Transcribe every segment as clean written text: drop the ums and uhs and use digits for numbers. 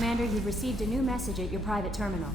Commander, you've received a new message at your private terminal.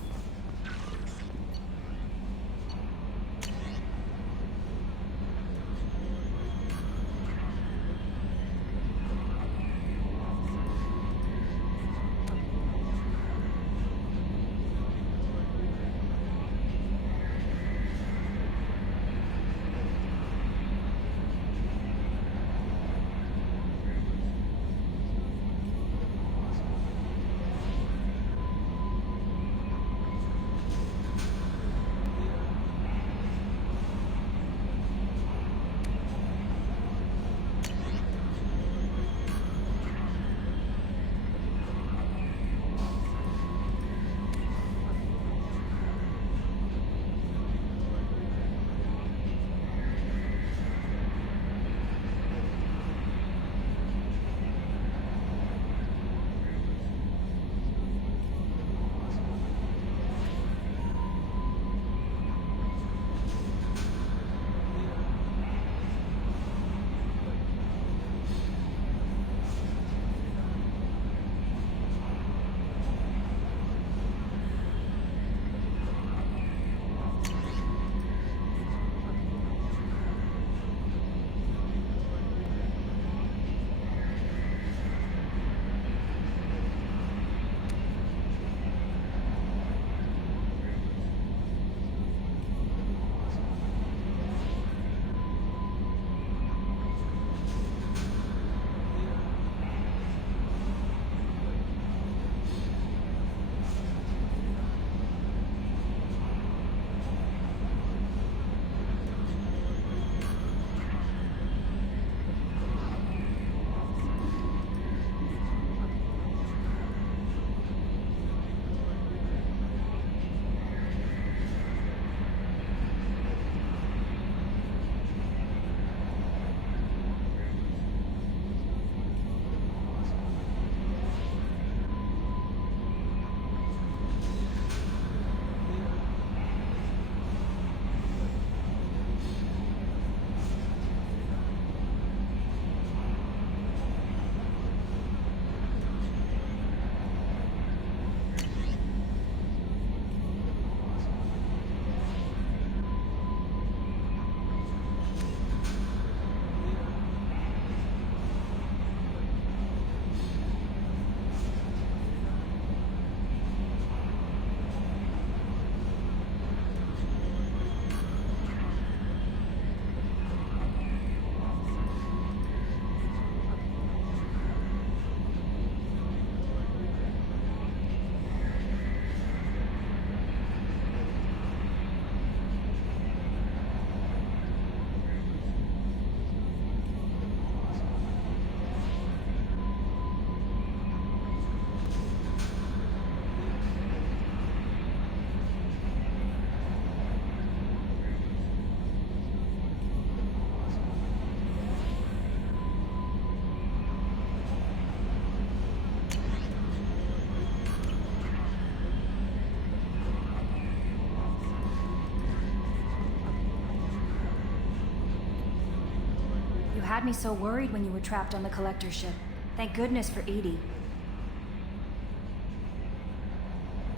had me so worried when you were trapped on the collector ship. Thank goodness for Edie.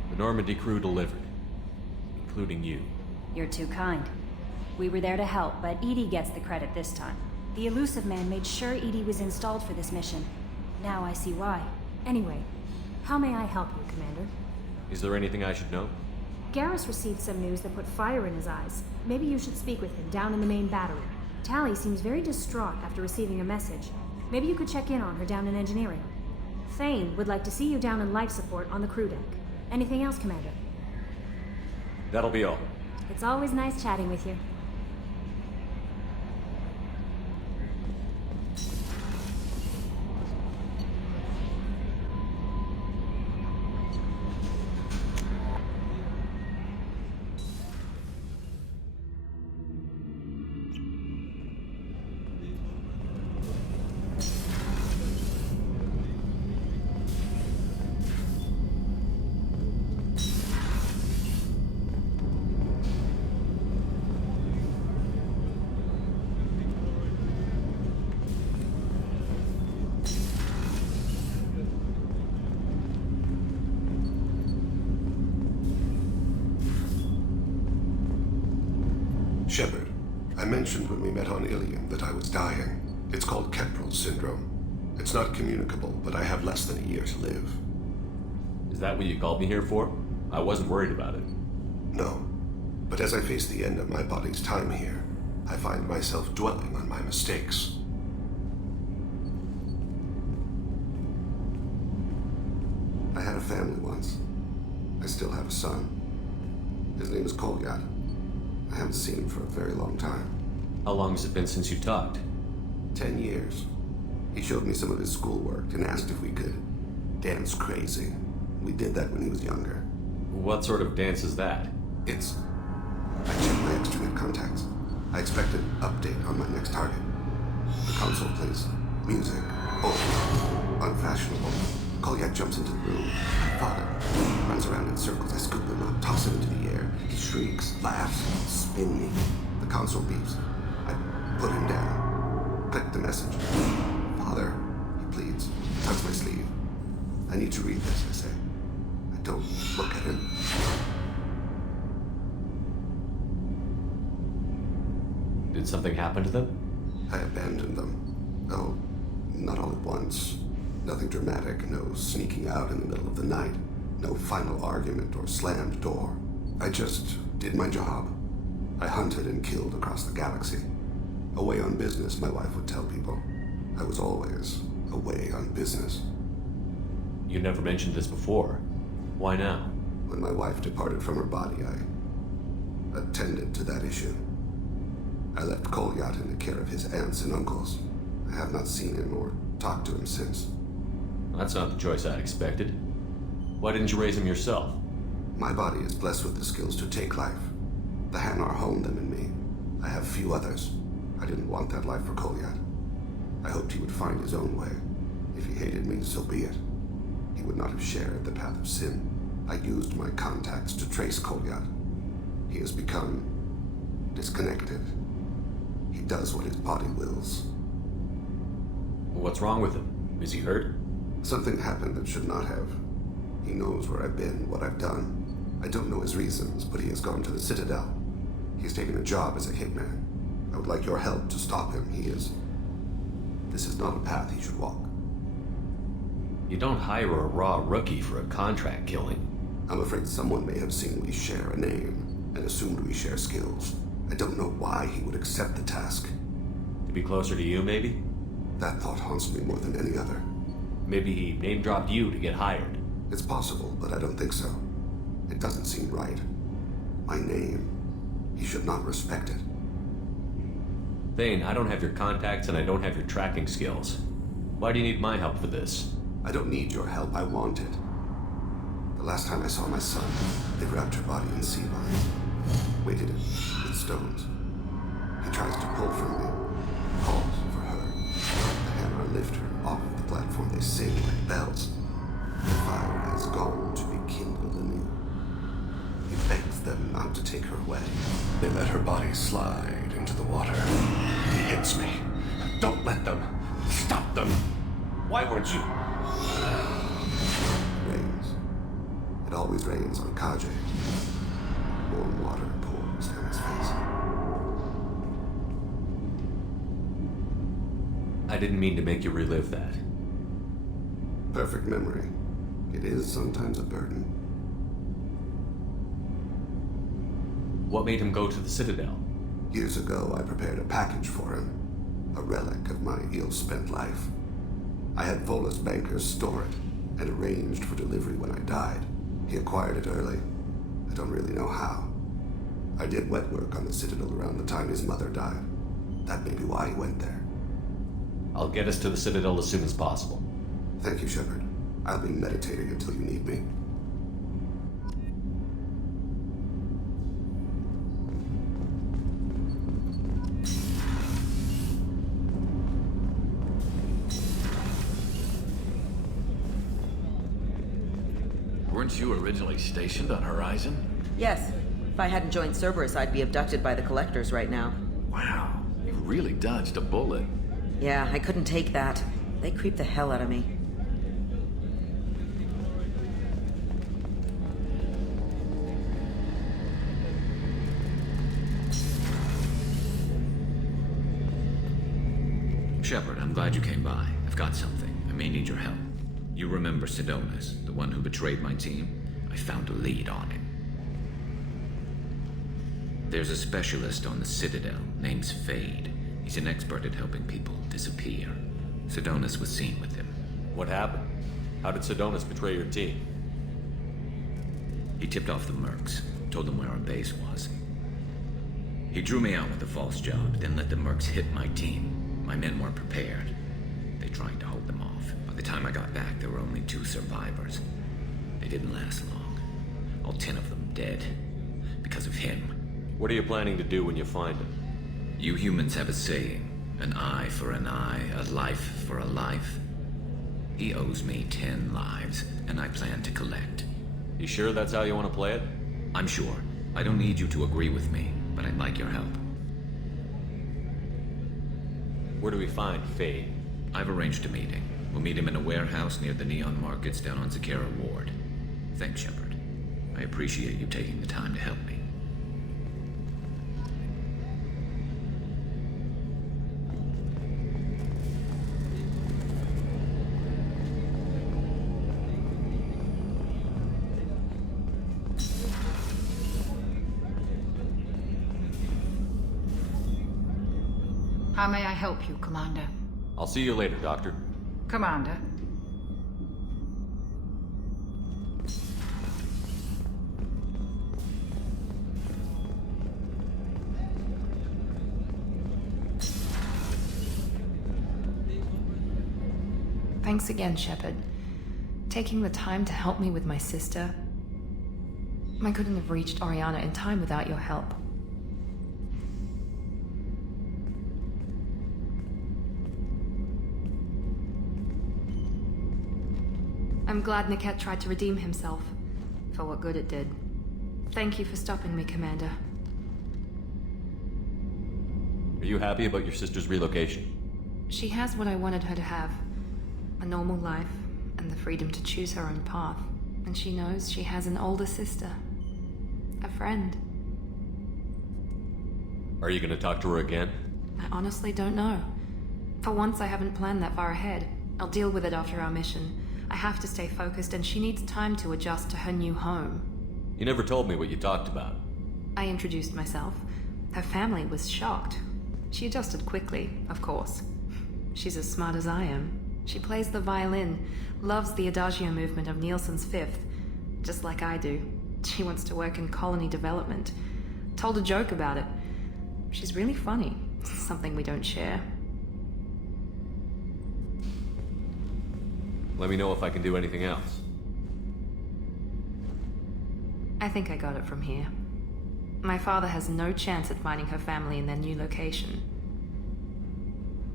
The Normandy crew delivered, including you. You're too kind. We were there to help, but Edie gets the credit this time. The elusive man made sure Edie was installed for this mission. Now I see why. Anyway, how may I help you, Commander? Is there anything I should know? Garrus received some news that put fire in his eyes. Maybe you should speak with him down in the main battery. Tally seems very distraught after receiving a message. Maybe you could check in on her down in engineering. Thane would like to see you down in life support on the crew deck. Anything else, Commander? That'll be all. It's always nice chatting with you. Shepard, I mentioned when we met on Ilium that I was dying. It's called Keprel syndrome. It's not communicable, but I have less than a year to live. Is that what you called me here for? I wasn't worried about it. No. But as I face the end of my body's time here, I find myself dwelling on my mistakes. I had a family once. I still have a son. His name is Kolyat. I haven't seen him for a very long time. How long has it been since you talked? 10 years. He showed me some of his schoolwork and asked if we could dance crazy. We did that when he was younger. What sort of dance is that? I checked my extranet contacts. I expect an update on my next target. The console plays music. Oh, unfashionable. Kolyat jumps into the room. My father runs around in circles. I scoop him up, toss him into the air. He shrieks, laughs, spin me. The console beeps. I put him down. Click the message. Father, he pleads. Tugs my sleeve. I need to read this, I say. I don't look at him. Did something happen to them? I abandoned them. Oh, not all at once. Nothing dramatic, no sneaking out in the middle of the night, no final argument or slammed door. I just did my job. I hunted and killed across the galaxy. Away on business, my wife would tell people. I was always away on business. You never mentioned this before. Why now? When my wife departed from her body, I attended to that issue. I left Kolyat in the care of his aunts and uncles. I have not seen him or talked to him since. That's not the choice I'd expected. Why didn't you raise him yourself? My body is blessed with the skills to take life. The Hanar honed them in me. I have few others. I didn't want that life for Kolyat. I hoped he would find his own way. If he hated me, so be it. He would not have shared the path of sin. I used my contacts to trace Kolyat. He has become disconnected. He does what his body wills. What's wrong with him? Is he hurt? Something happened that should not have. He knows where I've been, what I've done. I don't know his reasons, but he has gone to the Citadel. He's taken a job as a hitman. I would like your help to stop him. This is not a path he should walk. You don't hire a raw rookie for a contract killing. I'm afraid someone may have seen we share a name and assumed we share skills. I don't know why he would accept the task. To be closer to you, maybe? That thought haunts me more than any other. Maybe he name-dropped you to get hired. It's possible, but I don't think so. It doesn't seem right. My name. He should not respect it. Thane, I don't have your contacts and I don't have your tracking skills. Why do you need my help for this? I don't need your help. I want it. The last time I saw my son, they wrapped her body in sea vines, weighted it with stones. He tries to pull from me, calls for her. The hammer lift her off the platform. They sing like bells. The fire has gone to be kindled anew. He begs them not to take her away. They let her body slide into the water. He hits me. Don't let them. Stop them. Why weren't you? It rains. It always rains on Kaje. Warm water pours down his face. I didn't mean to make you relive that. Perfect memory. It is sometimes a burden. What made him go to the Citadel? Years ago, I prepared a package for him. A relic of my ill-spent life. I had Volus bankers store it and arranged for delivery when I died. He acquired it early. I don't really know how. I did wet work on the Citadel around the time his mother died. That may be why he went there. I'll get us to the Citadel as soon as possible. Thank you, Shepard. I'll be meditating until you need me. Weren't you originally stationed on Horizon? Yes. If I hadn't joined Cerberus, I'd be abducted by the Collectors right now. Wow, you really dodged a bullet. Yeah, I couldn't take that. They creep the hell out of me. Shepard, I'm glad you came by. I've got something. I may need your help. You remember Sidonus, the one who betrayed my team? I found a lead on him. There's a specialist on the Citadel, name's Fade. He's an expert at helping people disappear. Sidonus was seen with him. What happened? How did Sidonus betray your team? He tipped off the mercs, told them where our base was. He drew me out with a false job, then let the mercs hit my team. My men weren't prepared. They tried to hold them off. By the time I got back, there were only 2 survivors. They didn't last long. All 10 of them dead. Because of him. What are you planning to do when you find him? You humans have a saying. An eye for an eye, a life for a life. He owes me 10 lives, and I plan to collect. You sure that's how you want to play it? I'm sure. I don't need you to agree with me, but I'd like your help. Where do we find Fade? I've arranged a meeting. We'll meet him in a warehouse near the Neon Markets down on Zakera Ward. Thanks, Shepard. I appreciate you taking the time to help me. How may I help you, Commander? I'll see you later, Doctor. Commander? Thanks again, Shepard. Taking the time to help me with my sister. I couldn't have reached Oriana in time without your help. I'm glad Niket tried to redeem himself, for what good it did. Thank you for stopping me, Commander. Are you happy about your sister's relocation? She has what I wanted her to have. A normal life, and the freedom to choose her own path. And she knows she has an older sister. A friend. Are you going to talk to her again? I honestly don't know. For once, I haven't planned that far ahead. I'll deal with it after our mission. I have to stay focused, and she needs time to adjust to her new home. You never told me what you talked about. I introduced myself. Her family was shocked. She adjusted quickly, of course. She's as smart as I am. She plays the violin, loves the Adagio movement of Nielsen's Fifth, just like I do. She wants to work in colony development. Told a joke about it. She's really funny, something we don't share. Let me know if I can do anything else. I think I got it from here. My father has no chance at finding her family in their new location.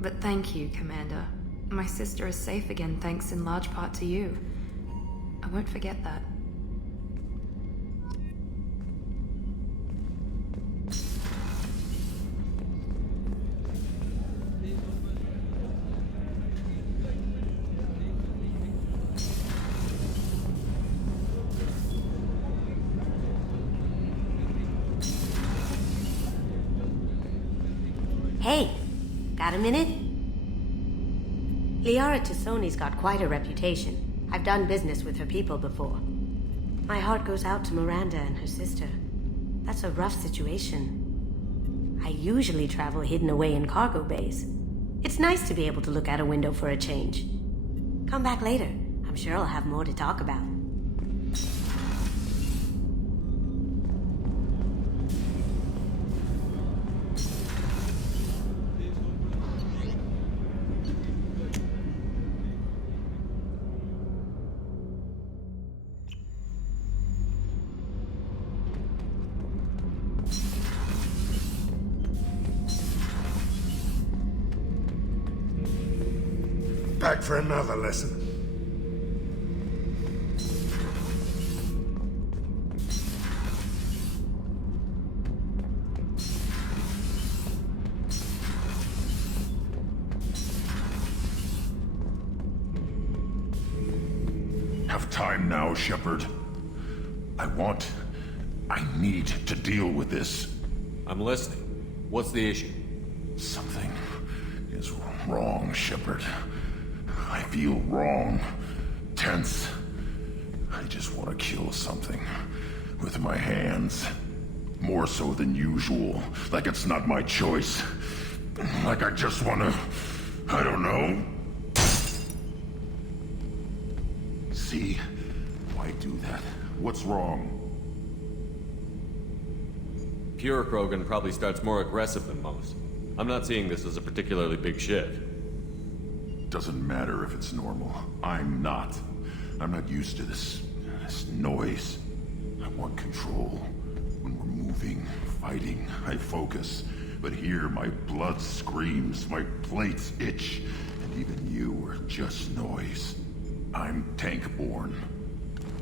But thank you, Commander. My sister is safe again thanks in large part to you. I won't forget that. Hey, got a minute? Liara Tassoni's got quite a reputation. I've done business with her people before. My heart goes out to Miranda and her sister. That's a rough situation. I usually travel hidden away in cargo bays. It's nice to be able to look out a window for a change. Come back later. I'm sure I'll have more to talk about. Back for another lesson. Have time now, Shepard. I need to deal with this. I'm listening. What's the issue? Something is wrong. Wrong, Shepard. I feel wrong. Tense. I just want to kill something. With my hands. More so than usual. Like it's not my choice. Like I just want to... I don't know. See? Why do that? What's wrong? Pure Krogan probably starts more aggressive than most. I'm not seeing this as a particularly big shift. Doesn't matter if it's normal. I'm not. I'm not used to this noise. I want control. When we're moving, fighting, I focus. But here, my blood screams, my plates itch, and even you are just noise. I'm tank-born.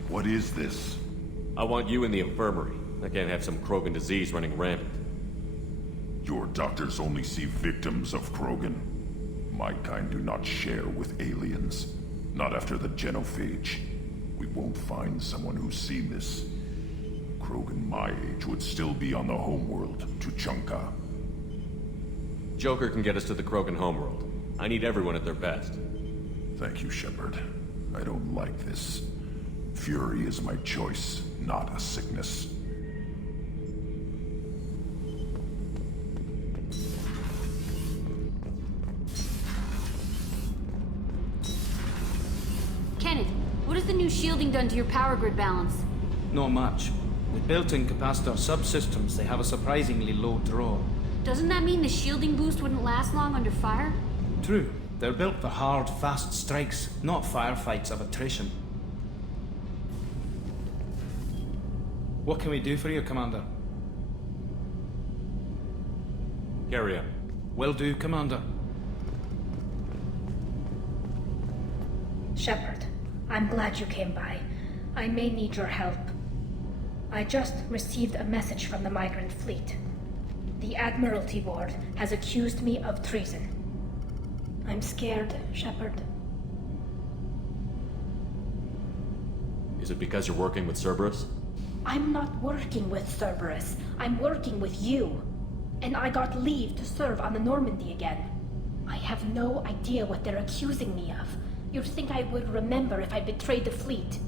What is this? I want you in the infirmary. I can't have some Krogan disease running rampant. Your doctors only see victims of Krogan. My kind do not share with aliens. Not after the genophage. We won't find someone who's seen this. Krogan my age would still be on the homeworld, Tuchanka. Joker can get us to the Krogan homeworld. I need everyone at their best. Thank you, Shepard. I don't like this. Fury is my choice, not a sickness. Kenneth, what has the new shielding done to your power grid balance? Not much. With built-in capacitor subsystems, they have a surprisingly low draw. Doesn't that mean the shielding boost wouldn't last long under fire? True. They're built for hard, fast strikes, not firefights of attrition. What can we do for you, Commander? Carry on. Will do, Commander. Shepard, I'm glad you came by. I may need your help. I just received a message from the migrant fleet. The Admiralty Board has accused me of treason. I'm scared, Shepard. Is it because you're working with Cerberus? I'm not working with Cerberus. I'm working with you. And I got leave to serve on the Normandy again. I have no idea what they're accusing me of. You'd think I would remember if I betrayed the fleet.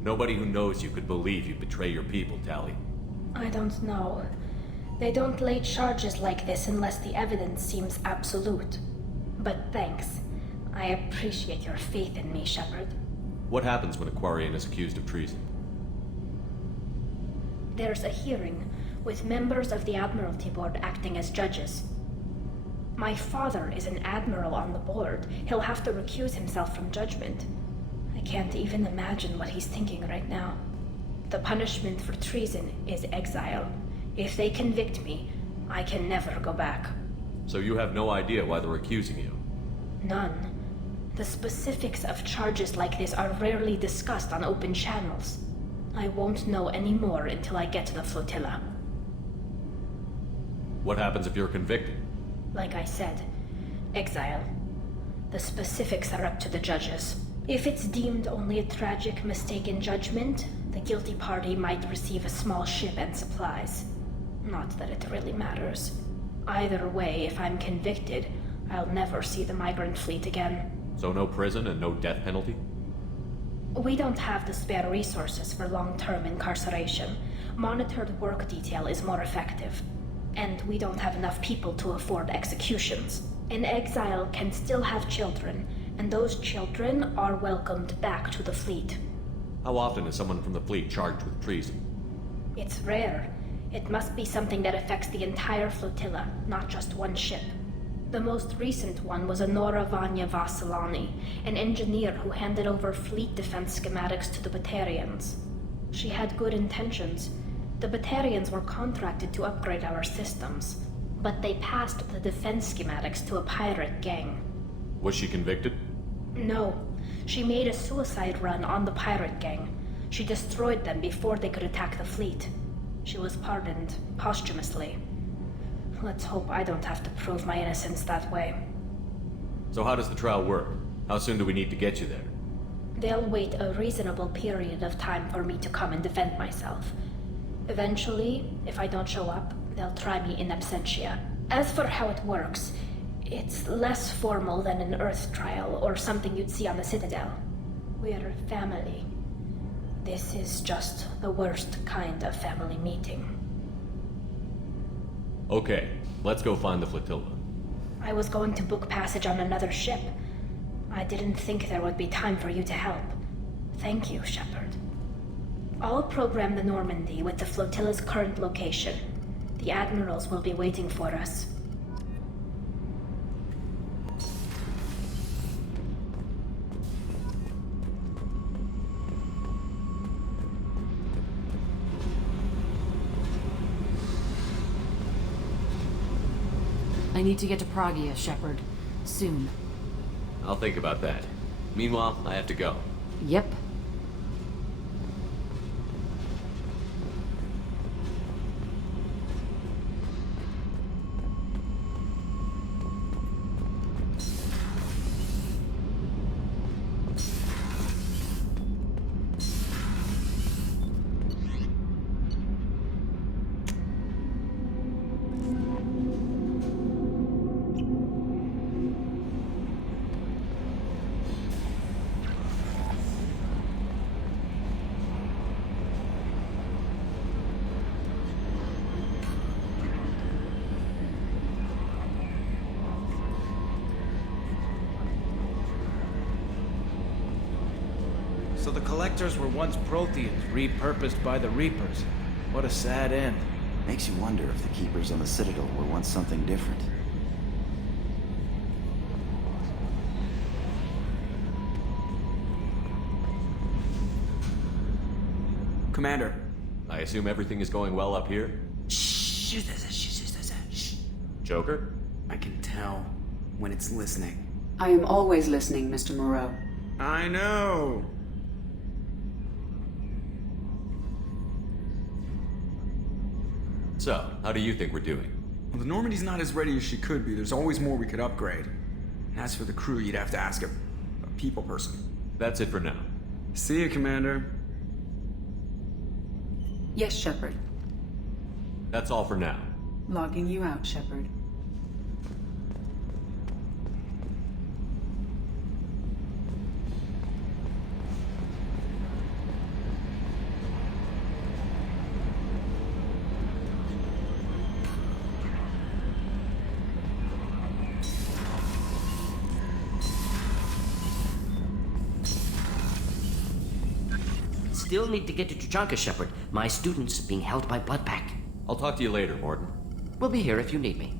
Nobody who knows you could believe you betray your people, Tali. I don't know. They don't lay charges like this unless the evidence seems absolute. But thanks. I appreciate your faith in me, Shepard. What happens when a Quarian is accused of treason? There's a hearing, with members of the Admiralty Board acting as judges. My father is an admiral on the board. He'll have to recuse himself from judgment. I can't even imagine what he's thinking right now. The punishment for treason is exile. If they convict me, I can never go back. So you have no idea why they're accusing you? None. The specifics of charges like this are rarely discussed on open channels. I won't know any more until I get to the flotilla. What happens if you're convicted? Like I said, exile. The specifics are up to the judges. If it's deemed only a tragic mistake in judgment, the guilty party might receive a small ship and supplies. Not that it really matters. Either way, if I'm convicted, I'll never see the migrant fleet again. So no prison and no death penalty? We don't have the spare resources for long-term incarceration. Monitored work detail is more effective. And we don't have enough people to afford executions. An exile can still have children, and those children are welcomed back to the fleet. How often is someone from the fleet charged with treason? It's rare. It must be something that affects the entire flotilla, not just one ship. The most recent one was Honora Vanya Vasilani, an engineer who handed over fleet defense schematics to the Batarians. She had good intentions. The Batarians were contracted to upgrade our systems, but they passed the defense schematics to a pirate gang. Was she convicted? No. She made a suicide run on the pirate gang. She destroyed them before they could attack the fleet. She was pardoned posthumously. Let's hope I don't have to prove my innocence that way. So how does the trial work? How soon do we need to get you there? They'll wait a reasonable period of time for me to come and defend myself. Eventually, if I don't show up, they'll try me in absentia. As for how it works, It's less formal than an Earth trial or something you'd see on the Citadel. We're family. This is just the worst kind of family meeting. Okay, let's go find the flotilla. I was going to book passage on another ship. I didn't think there would be time for you to help. Thank you, Shepard. I'll program the Normandy with the flotilla's current location. The admirals will be waiting for us. I need to get to Pragia, Shepard. Soon. I'll think about that. Meanwhile, I have to go. Yep. So the Collectors were once Protheans, repurposed by the Reapers. What a sad end. Makes you wonder if the Keepers on the Citadel were once something different. Commander. I assume everything is going well up here? Shh. Joker? I can tell when it's listening. I am always listening, Mr. Moreau. I know. So, how do you think we're doing? Well, the Normandy's not as ready as she could be. There's always more we could upgrade. And as for the crew, you'd have to ask a people person. That's it for now. See you, Commander. Yes, Shepard. That's all for now. Logging you out, Shepard. Still need to get to Tuchanka, Shepard. My student's being held by Bloodpack. I'll talk to you later, Morton. We'll be here if you need me.